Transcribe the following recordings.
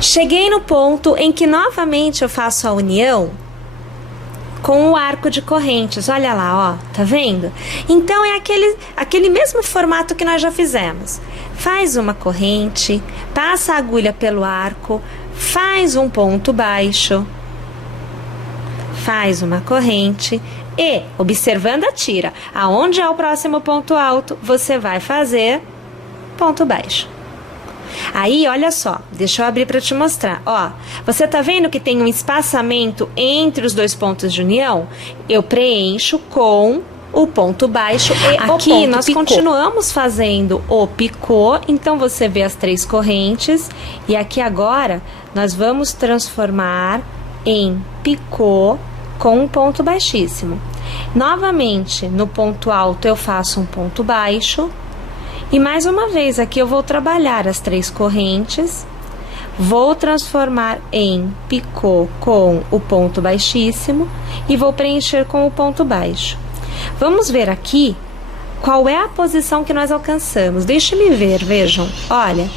Cheguei no ponto em que novamente eu faço a união com o arco de correntes. Olha lá, ó, tá vendo? Então é aquele mesmo formato que nós já fizemos. Faz uma corrente, passa a agulha pelo arco, faz um ponto baixo, faz uma corrente e, observando a tira, aonde é o próximo ponto alto, você vai fazer ponto baixo. Aí, olha só, deixa eu abrir para te mostrar. Ó, você tá vendo que tem um espaçamento entre os dois pontos de união? Eu preencho com o ponto baixo e aqui o ponto nós picô. Continuamos fazendo o picô, então você vê as 3 correntes e aqui agora nós vamos transformar em picô com um ponto baixíssimo. Novamente, no ponto alto eu faço um ponto baixo. E mais uma vez, aqui eu vou trabalhar as 3 correntes, vou transformar em picô com o ponto baixíssimo e vou preencher com o ponto baixo. Vamos ver aqui qual é a posição que nós alcançamos. Deixa-me ver, vejam, olha,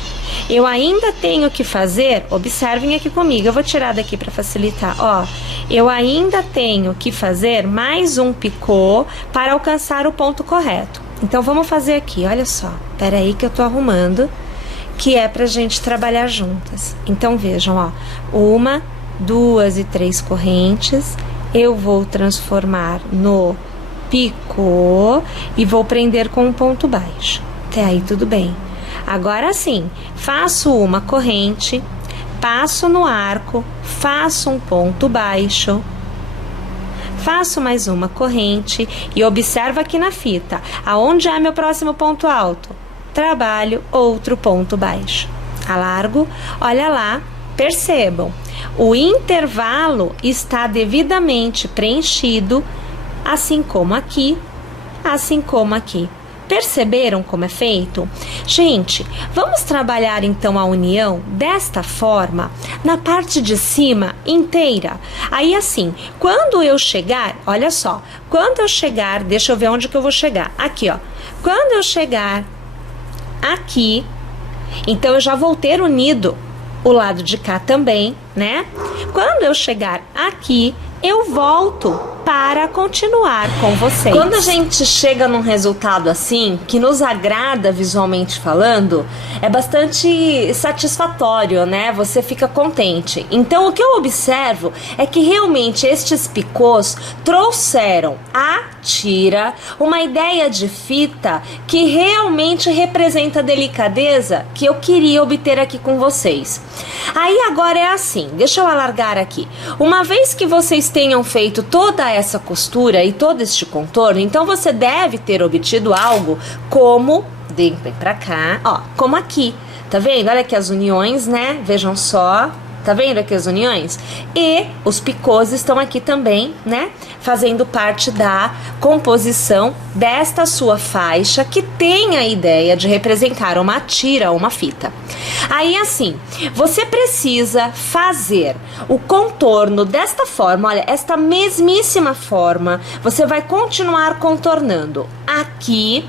eu ainda tenho que fazer, observem aqui comigo, eu vou tirar daqui para facilitar, ó, eu ainda tenho que fazer mais um picô para alcançar o ponto correto. Então, vamos fazer aqui, olha só, peraí que eu tô arrumando, que é pra gente trabalhar juntas. Então, vejam, ó, 1, 2 e 3 correntes, eu vou transformar no picô e vou prender com um ponto baixo. Até aí, tudo bem. Agora sim, faço uma corrente, passo no arco, faço um ponto baixo, faço mais uma corrente e observa aqui na fita, aonde é meu próximo ponto alto? Trabalho outro ponto baixo. Alargo, olha lá, percebam, o intervalo está devidamente preenchido, assim como aqui, assim como aqui. Perceberam como é feito? Gente, vamos trabalhar então a união desta forma na parte de cima inteira. Aí assim, quando eu chegar, olha só, quando eu chegar, deixa eu ver onde que eu vou chegar. Aqui, ó. Quando eu chegar aqui, então eu já vou ter unido o lado de cá também, né? Quando eu chegar aqui, eu volto para continuar com vocês. Quando a gente chega num resultado assim, que nos agrada visualmente falando, é bastante satisfatório, né? Você fica contente. Então, o que eu observo é que realmente estes picôs trouxeram à tira uma ideia de fita que realmente representa a delicadeza que eu queria obter aqui com vocês. Aí agora é assim, deixa eu alargar aqui. Uma vez que vocês tenham feito toda essa costura e todo este contorno, então você deve ter obtido algo como, vem pra cá, ó, como aqui, tá vendo? Olha aqui as uniões, né? Vejam só, tá vendo aqui as uniões? E os picôs estão aqui também, né? Fazendo parte da composição desta sua faixa que tem a ideia de representar uma tira ou uma fita. Aí assim, você precisa fazer o contorno desta forma, olha, esta mesmíssima forma, você vai continuar contornando aqui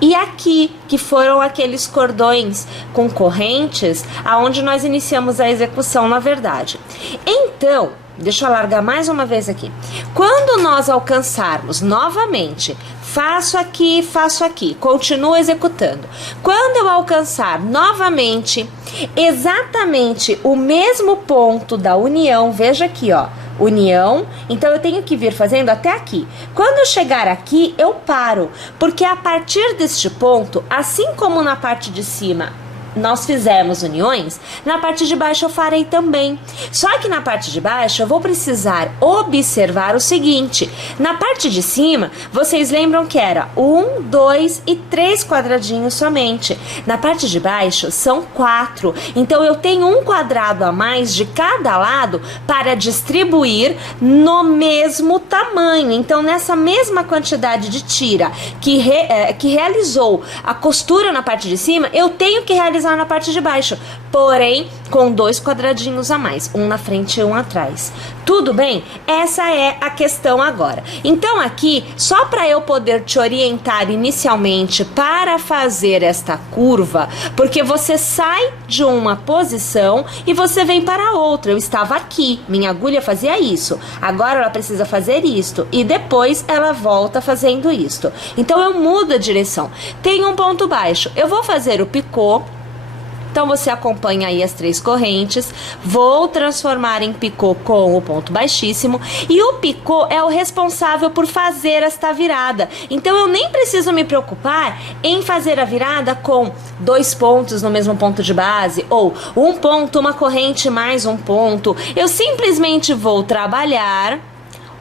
e aqui, que foram aqueles cordões com correntes, aonde nós iniciamos a execução, na verdade. Então, deixa eu alargar mais uma vez aqui. Quando nós alcançarmos novamente, faço aqui, continuo executando. Quando eu alcançar novamente, exatamente o mesmo ponto da união, veja aqui, ó, união, então eu tenho que vir fazendo até aqui. Quando eu chegar aqui, eu paro, porque a partir deste ponto, assim como na parte de cima nós fizemos uniões, na parte de baixo eu farei também. Só que na parte de baixo eu vou precisar observar o seguinte: na parte de cima, vocês lembram que era 1, 2 e 3 quadradinhos somente. Na parte de baixo são 4. Então eu tenho um quadrado a mais de cada lado para distribuir no mesmo tamanho. Então nessa mesma quantidade de tira que realizou a costura na parte de cima, eu tenho que realizar finalizar na parte de baixo, porém com 2 quadradinhos a mais, um na frente e um atrás. Tudo bem? Essa é a questão agora. Então aqui, só para eu poder te orientar inicialmente para fazer esta curva, porque você sai de uma posição e você vem para outra. Eu estava aqui, minha agulha fazia isso, agora ela precisa fazer isto e depois ela volta fazendo isto. Então eu mudo a direção. Tem um ponto baixo, eu vou fazer o picô. Então você acompanha aí as 3 correntes, vou transformar em picô com o ponto baixíssimo, e o picô é o responsável por fazer esta virada. Então eu nem preciso me preocupar em fazer a virada com 2 pontos no mesmo ponto de base, ou um ponto, uma corrente mais um ponto. Eu simplesmente vou trabalhar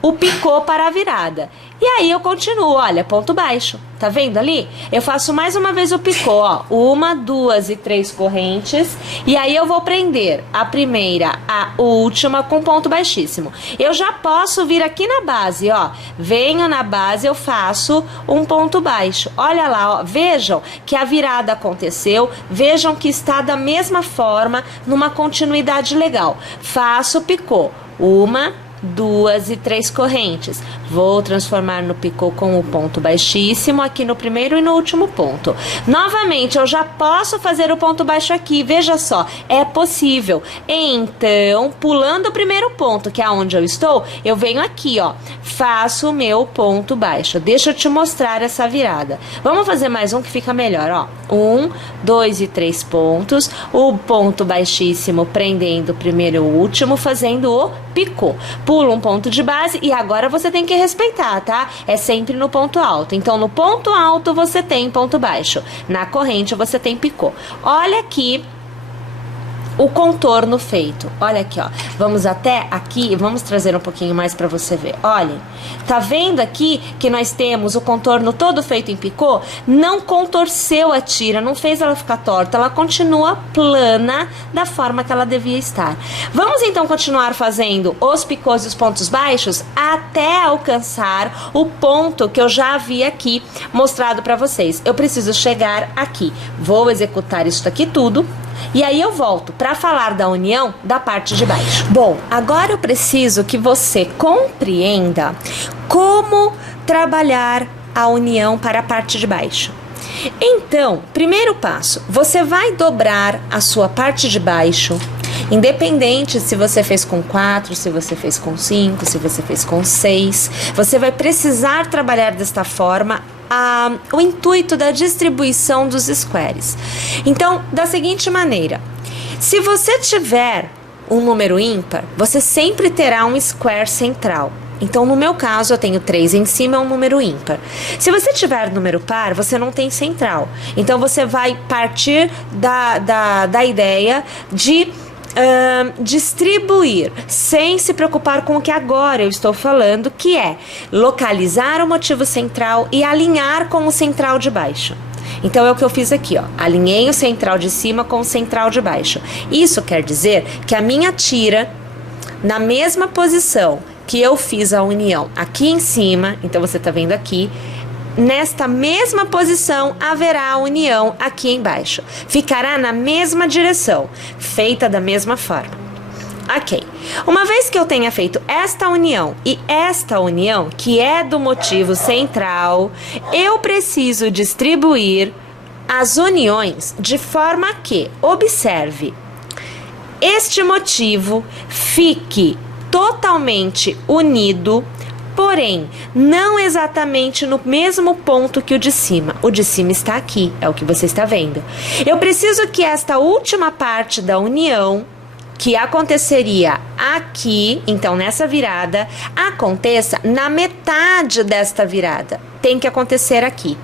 o picô para a virada. E aí eu continuo, olha, ponto baixo. Tá vendo ali? Eu faço mais uma vez o picô, ó. 1, 2 e 3 correntes. E aí eu vou prender a primeira, a última com ponto baixíssimo. Eu já posso vir aqui na base, ó. Venho na base, eu faço um ponto baixo. Olha lá, ó. Vejam que a virada aconteceu. Vejam que está da mesma forma, numa continuidade legal. Faço o picô. 1, 2 e 3 correntes. Vou transformar no picô com o ponto baixíssimo aqui no primeiro e no último ponto. Novamente, eu já posso fazer o ponto baixo aqui. Veja só, é possível. Então, pulando o primeiro ponto, que é onde eu estou, eu venho aqui, ó. Faço o meu ponto baixo. Deixa eu te mostrar essa virada. Vamos fazer mais um que fica melhor, ó. 1, 2 e 3 pontos. O ponto baixíssimo prendendo o primeiro e o último, fazendo o picô. Pula um ponto de base e agora você tem que respeitar, tá? É sempre no ponto alto. Então, no ponto alto você tem ponto baixo. Na corrente você tem picô. Olha aqui o contorno feito. Olha aqui, ó. Vamos até aqui, vamos trazer um pouquinho mais para você ver. Olhem, tá vendo aqui que nós temos o contorno todo feito em picô? Não contorceu a tira, não fez ela ficar torta, ela continua plana da forma que ela devia estar. Vamos então continuar fazendo os picôs e os pontos baixos até alcançar o ponto que eu já havia aqui mostrado para vocês. Eu preciso chegar aqui. Vou executar isso aqui tudo. E aí eu volto para falar da união da parte de baixo. Bom, agora eu preciso que você compreenda como trabalhar a união para a parte de baixo. Então, primeiro passo, você vai dobrar a sua parte de baixo, independente se você fez com 4, se você fez com 5, se você fez com 6, você vai precisar trabalhar desta forma o intuito da distribuição dos squares. Então, da seguinte maneira, se você tiver um número ímpar, você sempre terá um square central. Então, no meu caso, eu tenho 3 em cima, é um número ímpar. Se você tiver número par, você não tem central. Então, você vai partir da ideia de distribuir, sem se preocupar com o que agora eu estou falando, que é localizar o motivo central e alinhar com o central de baixo. Então é o que eu fiz aqui, ó. Alinhei o central de cima com o central de baixo. Isso quer dizer que a minha tira, na mesma posição que eu fiz a união aqui em cima, então você tá vendo aqui, nesta mesma posição haverá a união aqui embaixo. Ficará na mesma direção, feita da mesma forma. Ok. Uma vez que eu tenha feito esta união e esta união, que é do motivo central, eu preciso distribuir as uniões de forma que, observe, este motivo fique totalmente unido, porém, não exatamente no mesmo ponto que o de cima. O de cima está aqui, é o que você está vendo. Eu preciso que esta última parte da união, que aconteceria aqui, então nessa virada, aconteça na metade desta virada. Tem que acontecer aqui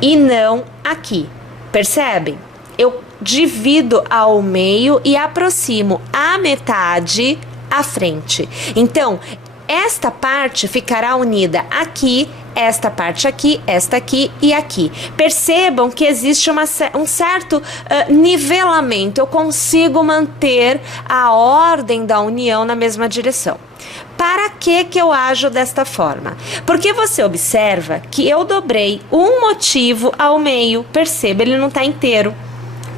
e não aqui. Percebem? Eu divido ao meio e aproximo a metade à frente. Então, esta parte ficará unida aqui, esta parte aqui, esta aqui e aqui. Percebam que existe um certo nivelamento. Eu consigo manter a ordem da união na mesma direção. Para que eu ajo desta forma? Porque você observa que eu dobrei um motivo ao meio. Perceba, ele não está inteiro.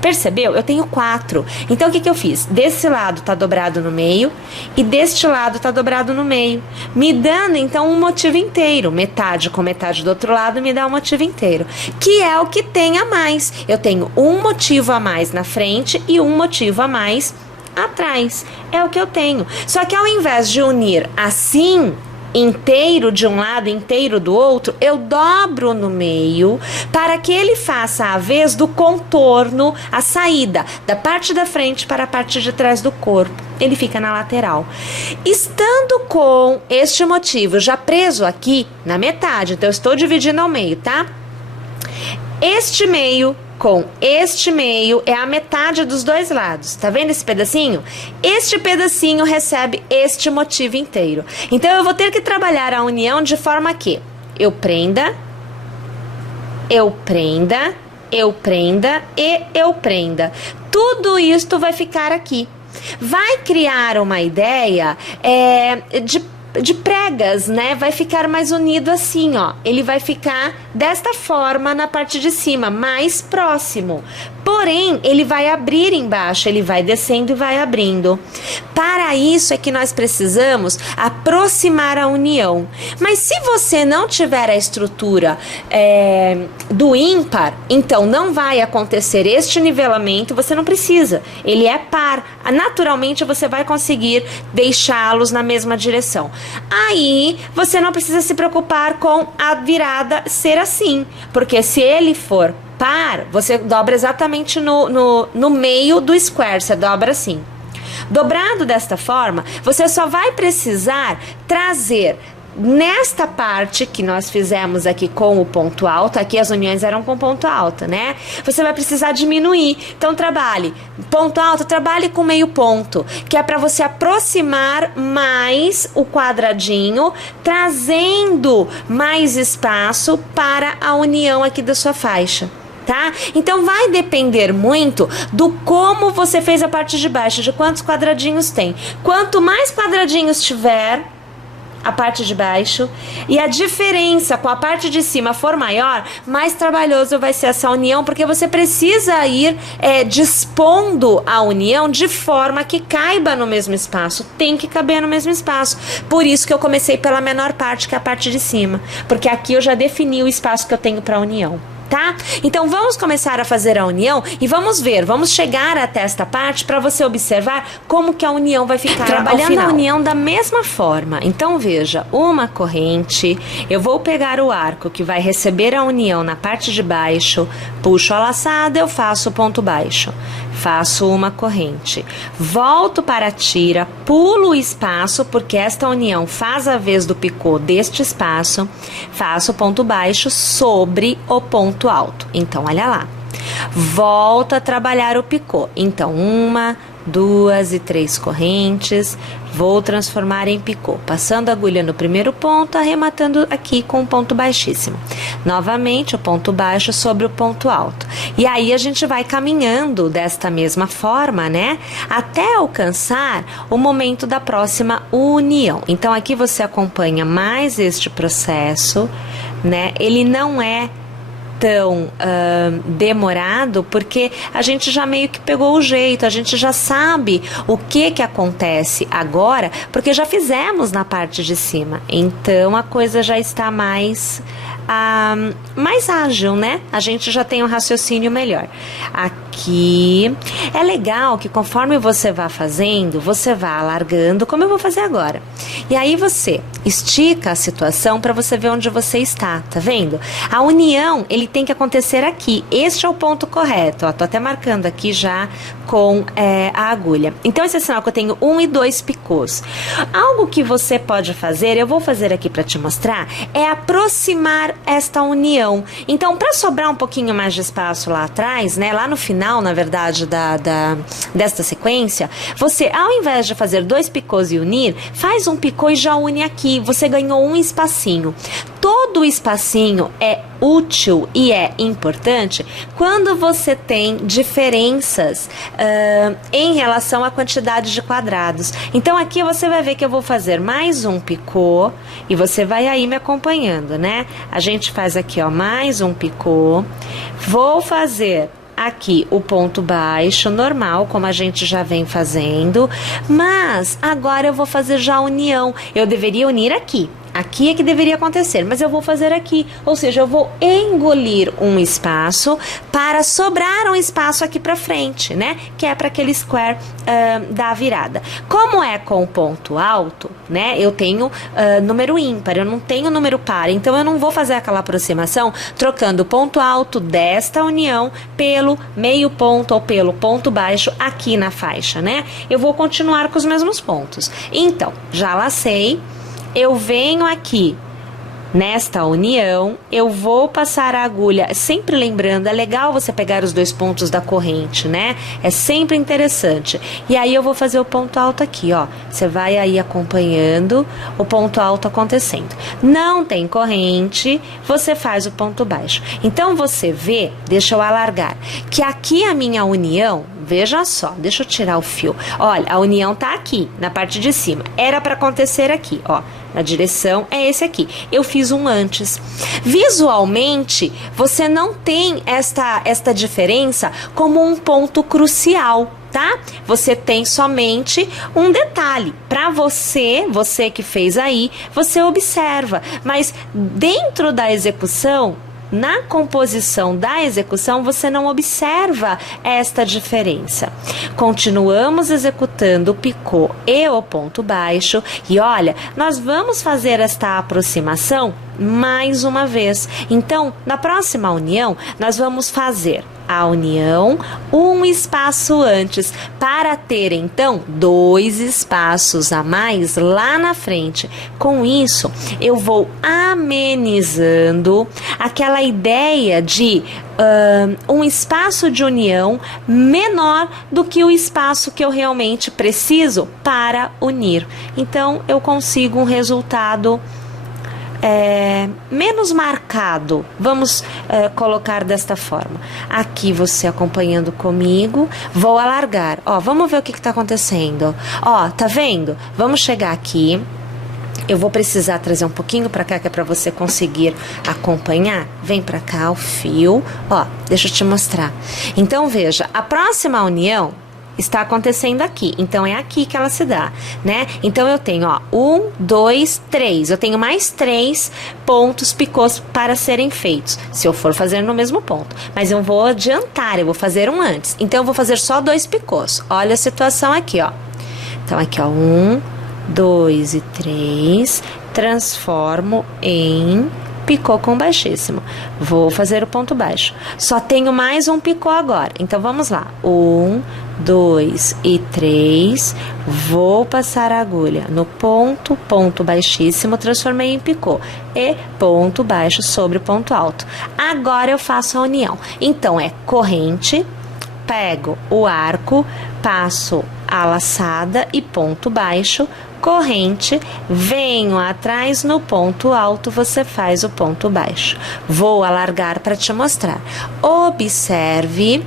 Percebeu? Eu tenho 4. Então, o que eu fiz? Desse lado tá dobrado no meio e deste lado tá dobrado no meio, me dando, então, um motivo inteiro. Metade com metade do outro lado me dá um motivo inteiro, que é o que tem a mais. Eu tenho um motivo a mais na frente e um motivo a mais atrás. É o que eu tenho. Só que ao invés de unir assim, inteiro de um lado, inteiro do outro, eu dobro no meio para que ele faça a vez do contorno, a saída da parte da frente para a parte de trás do corpo. Ele fica na lateral. Estando com este motivo já preso aqui na metade, então eu estou dividindo ao meio, tá? Este meio com este meio é a metade dos dois lados. Tá vendo esse pedacinho? Este pedacinho recebe este motivo inteiro. Então, eu vou ter que trabalhar a união de forma que eu prenda, eu prenda, eu prenda e eu prenda. Tudo isto vai ficar aqui. Vai criar uma ideia de pregas, né? Vai ficar mais unido assim, ó. Ele vai ficar desta forma na parte de cima, mais próximo. Porém, ele vai abrir embaixo, ele vai descendo e vai abrindo. Para isso é que nós precisamos aproximar a união. Mas se você não tiver a estrutura do ímpar, então não vai acontecer este nivelamento, você não precisa. Ele é par. Naturalmente, você vai conseguir deixá-los na mesma direção. Aí, você não precisa se preocupar com a virada ser assim, porque se ele for par, você dobra exatamente no meio do square, você dobra assim. Dobrado desta forma, você só vai precisar trazer nesta parte que nós fizemos aqui com o ponto alto, aqui as uniões eram com ponto alto, né? Você vai precisar diminuir. Então, trabalhe ponto alto, trabalhe com meio ponto, que é para você aproximar mais o quadradinho, trazendo mais espaço para a união aqui da sua faixa. Tá? Então vai depender muito do como você fez a parte de baixo, de quantos quadradinhos tem. Quanto mais quadradinhos tiver a parte de baixo e a diferença com a parte de cima for maior, mais trabalhoso vai ser essa união, porque você precisa ir dispondo a união de forma que caiba no mesmo espaço. Tem que caber no mesmo espaço. Por isso que eu comecei pela menor parte, que é a parte de cima, porque aqui eu já defini o espaço que eu tenho para a união. Tá? Então vamos começar a fazer a união e vamos ver, vamos chegar até esta parte para você observar como que a união vai ficar trabalhando a união da mesma forma. Então veja, uma corrente, eu vou pegar o arco que vai receber a união na parte de baixo, puxo a laçada, eu faço ponto baixo, faço uma corrente, volto para a tira, pulo o espaço, porque esta união faz a vez do picô deste espaço, faço ponto baixo sobre o ponto alto. Então, olha lá. Volta a trabalhar o picô. Então, 1, 2 e 3 correntes. Vou transformar em picô, passando a agulha no primeiro ponto, arrematando aqui com um ponto baixíssimo. Novamente, o ponto baixo sobre o ponto alto. E aí, a gente vai caminhando desta mesma forma, né? Até alcançar o momento da próxima união. Então, aqui você acompanha mais este processo, né? Ele não é tão demorado, porque a gente já meio que pegou o jeito, a gente já sabe o que acontece agora, porque já fizemos na parte de cima, então a coisa já está mais ágil, né? A gente já tem um raciocínio melhor. Aqui é legal que conforme você vá fazendo, você vá alargando, como eu vou fazer agora. E aí você estica a situação para você ver onde você está, tá vendo? A união, ele tem que acontecer aqui. Este é o ponto correto, ó. Tô até marcando aqui já com a agulha. Então, esse é o sinal que eu tenho 1 e 2 picôs. Algo que você pode fazer, eu vou fazer aqui para te mostrar, é aproximar esta união. Então, para sobrar um pouquinho mais de espaço lá atrás, né, lá no final, na verdade, desta sequência, você, ao invés de fazer 2 picôs e unir, faz um picô e já une aqui. Você ganhou um espacinho. Todo espacinho é útil e é importante quando você tem diferenças em relação à quantidade de quadrados. Então aqui você vai ver que eu vou fazer mais um picô e você vai aí me acompanhando, né? A gente faz aqui, ó, mais um picô, vou fazer aqui o ponto baixo, normal, como a gente já vem fazendo, mas agora eu vou fazer já a união. Eu deveria unir aqui. Aqui é que deveria acontecer, mas eu vou fazer aqui, ou seja, eu vou engolir um espaço para sobrar um espaço aqui para frente, né? Que é para aquele square da virada. Como é com ponto alto, né? Eu tenho número ímpar, eu não tenho número par, então eu não vou fazer aquela aproximação trocando o ponto alto desta união pelo meio ponto ou pelo ponto baixo aqui na faixa, né? Eu vou continuar com os mesmos pontos. Então, já lacei. Eu venho aqui nesta união, eu vou passar a agulha, sempre lembrando, é legal você pegar os dois pontos da corrente, né? É sempre interessante. E aí eu vou fazer o ponto alto aqui, ó. Você vai aí acompanhando o ponto alto acontecendo. Não tem corrente, você faz o ponto baixo. Então você vê, deixa eu alargar, que aqui a minha união, veja só, deixa eu tirar o fio. Olha, a união tá aqui, na parte de cima. Era para acontecer aqui, ó. Na direção é esse aqui. Eu fiz um antes. Visualmente, você não tem esta diferença como um ponto crucial, tá? Você tem somente um detalhe. Para você que fez aí, você observa. Mas dentro da execução, na composição da execução, você não observa esta diferença. Continuamos executando o picô e o ponto baixo. E olha, nós vamos fazer esta aproximação mais uma vez. Então, na próxima união, nós vamos fazer a união um espaço antes, para ter então dois espaços a mais lá na frente. Com isso, eu vou amenizando aquela ideia de um espaço de união menor do que o espaço que eu realmente preciso para unir. Então, eu consigo um resultado menos marcado, vamos colocar desta forma. Aqui você acompanhando comigo, vou alargar, ó, vamos ver o que está acontecendo, ó, tá vendo? Vamos chegar aqui, eu vou precisar trazer um pouquinho para cá, que é para você conseguir acompanhar. Vem para cá o fio, ó, deixa eu te mostrar. Então veja, a próxima união está acontecendo aqui, então é aqui que ela se dá, né? Então eu tenho, ó, 1, 2, 3, eu tenho mais 3 pontos picôs para serem feitos, se eu for fazer no mesmo ponto, mas eu vou adiantar, eu vou fazer um antes, então eu vou fazer só 2 picôs. Olha a situação aqui, ó. Então aqui, ó, 1, 2 e 3, transformo em picô com baixíssimo. Vou fazer o ponto baixo. Só tenho mais um picô agora. Então, vamos lá. 1, 2 e 3. Vou passar a agulha no ponto, ponto baixíssimo, transformei em picô. E ponto baixo sobre ponto alto. Agora eu faço a união. Então, é corrente, pego o arco, passo a laçada e ponto baixo, corrente, venho atrás no ponto alto, você faz o ponto baixo. Vou alargar para te mostrar. Observe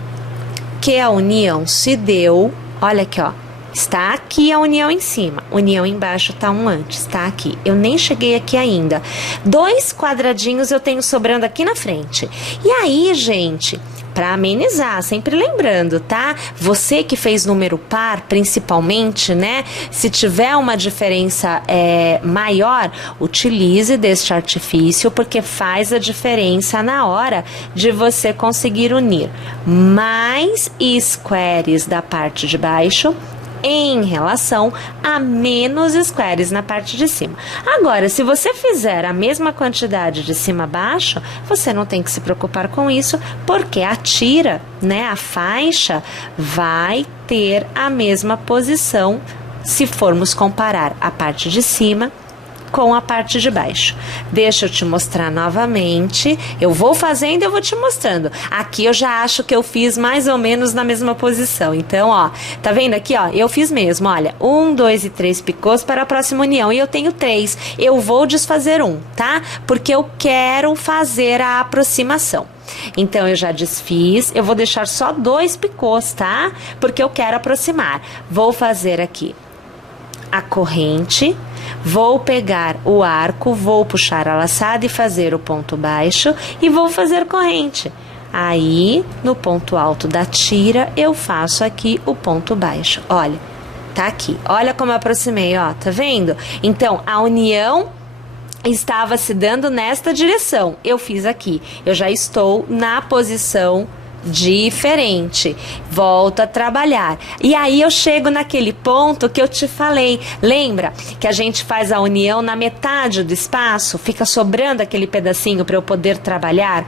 que a união se deu, olha aqui, ó. Está aqui a união em cima, união embaixo tá um antes, tá aqui. Eu nem cheguei aqui ainda. 2 quadradinhos eu tenho sobrando aqui na frente. E aí, gente, para amenizar, sempre lembrando, tá? Você que fez número par, principalmente, né? Se tiver uma diferença maior, utilize deste artifício, porque faz a diferença na hora de você conseguir unir mais squares da parte de baixo em relação a menos squares na parte de cima. Agora, se você fizer a mesma quantidade de cima a baixo, você não tem que se preocupar com isso, porque a tira, né, a faixa, vai ter a mesma posição se formos comparar a parte de cima com a parte de baixo. Deixa eu te mostrar novamente. Eu vou fazendo e eu vou te mostrando. Aqui eu já acho que eu fiz mais ou menos na mesma posição. Então, ó, tá vendo aqui, ó? Eu fiz mesmo, olha. 1, 2 e 3 picôs para a próxima união. E eu tenho 3. Eu vou desfazer um, tá? Porque eu quero fazer a aproximação. Então, eu já desfiz. Eu vou deixar só 2 picôs, tá? Porque eu quero aproximar. Vou fazer aqui a corrente, vou pegar o arco, vou puxar a laçada e fazer o ponto baixo e vou fazer corrente. Aí, no ponto alto da tira, eu faço aqui o ponto baixo. Olha, tá aqui. Olha como eu aproximei, ó, tá vendo? Então, a união estava se dando nesta direção. Eu fiz aqui. Eu já estou na posição diferente. Volto a trabalhar. E aí eu chego naquele ponto que eu te falei. Lembra que a gente faz a união na metade do espaço? Fica sobrando aquele pedacinho para eu poder trabalhar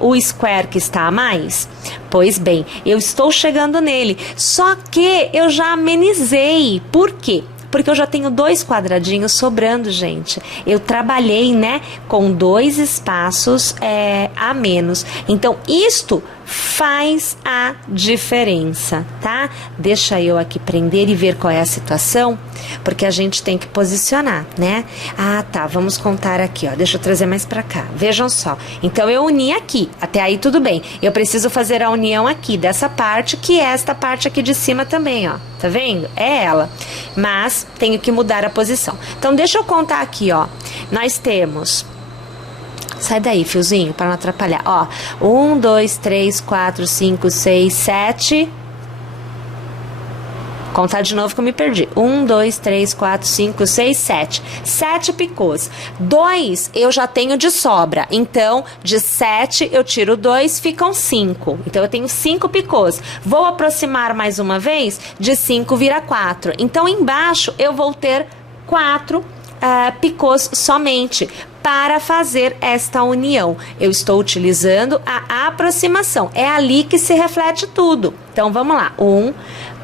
o square que está a mais? Pois bem, eu estou chegando nele. Só que eu já amenizei. Por quê? Porque eu já tenho 2 quadradinhos sobrando, gente. Eu trabalhei, né, com 2 espaços a menos. Então, isto faz a diferença, tá? Deixa eu aqui prender e ver qual é a situação, porque a gente tem que posicionar, né? Ah, tá, vamos contar aqui, ó. Deixa eu trazer mais pra cá. Vejam só. Então, eu uni aqui. Até aí, tudo bem. Eu preciso fazer a união aqui, dessa parte, que é esta parte aqui de cima também, ó. Tá vendo? É ela. Mas, tenho que mudar a posição. Então, deixa eu contar aqui, ó. Nós temos... Sai daí, fiozinho, para não atrapalhar. Ó, 1, 2, 3, 4, 5, 6, 7. Contar de novo que eu me perdi. 1, 2, 3, 4, 5, 6, 7. 7 picôs. 2 eu já tenho de sobra. Então, de 7 eu tiro 2, ficam 5. Então, eu tenho 5 picôs. Vou aproximar mais uma vez, de 5 vira 4. Então, embaixo eu vou ter 4 picôs somente para fazer esta união. Eu estou utilizando a aproximação. É ali que se reflete tudo. Então, vamos lá. 1,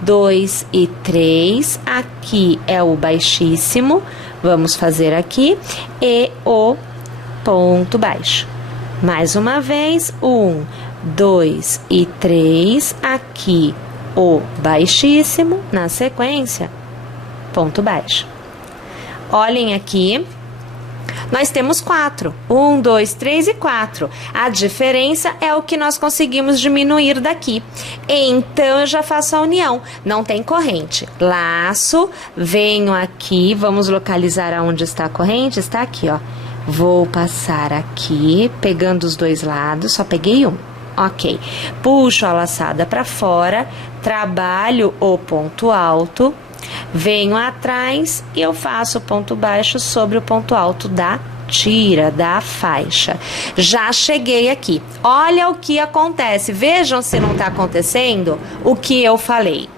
2 e 3. Aqui é o baixíssimo. Vamos fazer aqui. E o ponto baixo. Mais uma vez. 1, 2 e 3. Aqui o baixíssimo. Na sequência, ponto baixo. Olhem aqui. Nós temos 4. 1, 2, 3 e 4. A diferença é o que nós conseguimos diminuir daqui. Então, eu já faço a união. Não tem corrente. Laço, venho aqui, vamos localizar aonde está a corrente. Está aqui, ó. Vou passar aqui, pegando os 2 lados. Só peguei um. Ok. Puxo a laçada para fora, trabalho o ponto alto. Venho atrás e eu faço o ponto baixo sobre o ponto alto da tira, da faixa. Já cheguei aqui. Olha o que acontece. Vejam se não está acontecendo o que eu falei.